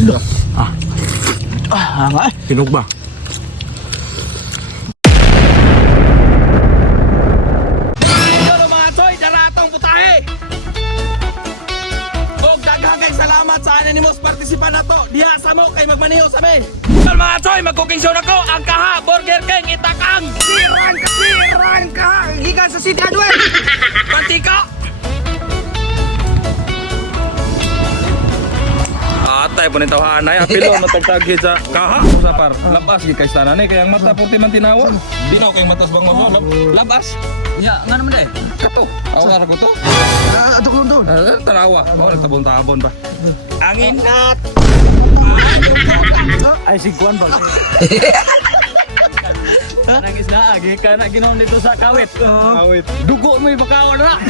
Nga eh. Hinog ba? Idol mga Choy, daratong putahe. Og daghang salamat sa anonymous partisipan nato. Diha sa mo kay magmaniho sa me. Idol mga Choy, mag-cooking show nako ang Kaha Burger King Itakang. Sirang ka. Gikan sa City Adwell. Mantika. Atay po nito hanay, apilo matagtagid sa Kaha sa par. Labas gid kay sanane kay ang mata puti man tinawa. Di na kay matas bang mama. Labas. Ya, nga naman eh. Kato. Awar ko to. Atok lang doon. Tarawa. Oh, nagtabon-tabon ba. Ang inat. Ay, si Juan ba? Nang isda, ka na ginom dito sa kawit. Awit. Dugo mo yung bakawan na.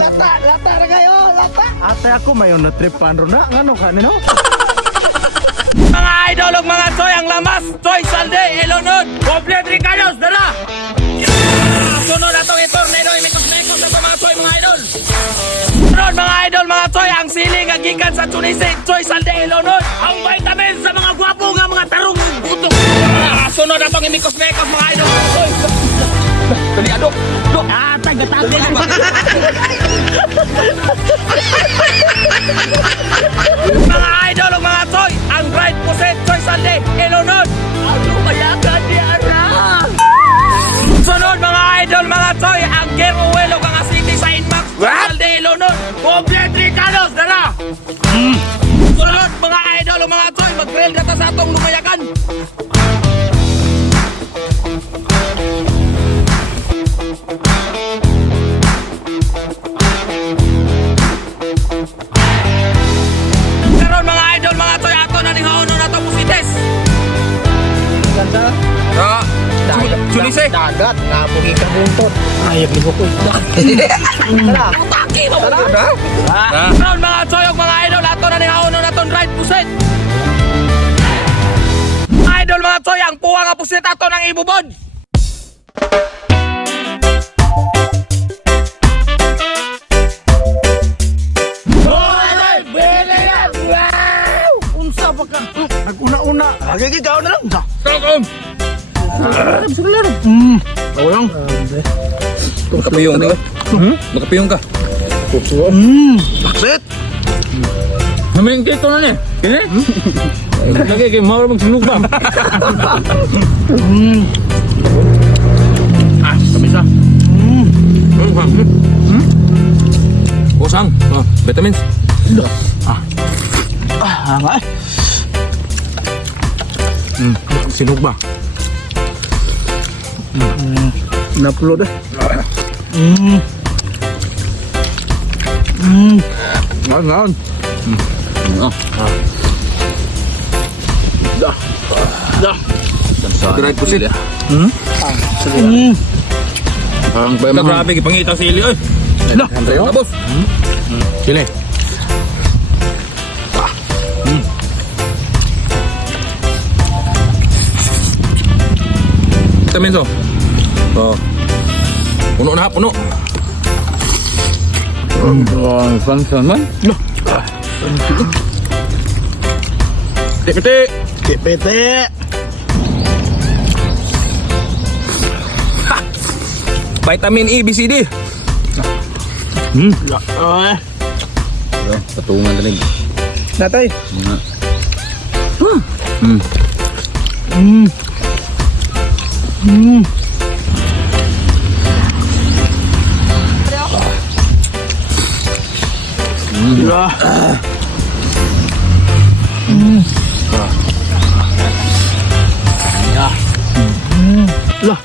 Lata na kayo, lata. Ate ako mayon na trip panro na. Ngano ka nino? Mga idol ug mga Choy ang lamas. Choy Salde, Ilonod. Complete Ricados, dala. Sunod atong itornado imikos-mekos sa mga Choy mga idol. Sunod mga idol, mga Choy ang siling nga gikan sa Tunisig, Choy Salde, Ilonod. Ang vitamin sa mga gwapo nga mga tarong butok. Sunod atong imikos-mekos mga idol. Choy. Dali adok. Dok. Taga-tago na. Mga idol ug mga Choy, ang Bright Puset, Choy Salde, Ilonod. Ano kaya ka di ara? Sunod mga idol, mga Choy, ang Geruelo kang City sa Inmax, Salde, Ilonod. Complete Ricados, dala. Sunod mga idol ug mga Choy, mag-grill ka ta sa atong lumayagan. Karon mga idol, mga Choy, ato na ning haonon nato pusites. Ganda. Chulise. Dagat. Napungi ka buntot. Ayag libo ko. Tara. Taki mo ba? Karon mga Choy ug mga idol, ato na ning haonon naton right puset. Idol mga Choy, ang puwa nga puset ato nang ibubod. Unsa pa ka? Nag-una-una. Agigikaw na lang. Sakom. Ako lang. Nakapiyong ka. Nakapiyong ka. Bakit? Namin dito na ni. Kini? Lagi kay mawala magsunod ba? Kamisa. Usang. Vitamins. Nga eh. Sinog ba? Napulod eh. Ngon. Right pusit. Parang ba yung Grabe gipangita sili oy. Tapos. Sili. Vitamins oh. Oh. Puno na, puno. Pansan man. Piti. KPT. Vitamin E, B, C, D. Patungan na rin. Natay.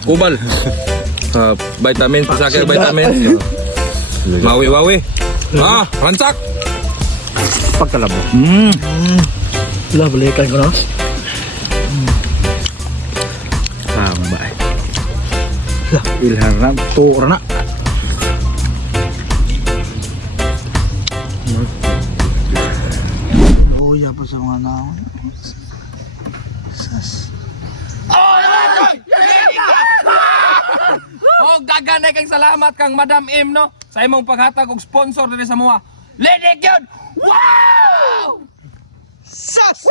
Kubal. Vitamin, pasakit vitamin. Wawi. Rancak. Pagkalabo. Balikan ko na. Tama eh. Ilhan na. Tuura na. Luya pa sa mga naon. Og dagan na kang salamat kang Madam M no sa imong paghatag og sponsor diri sa mga. Lady gyud. Wow! Sus!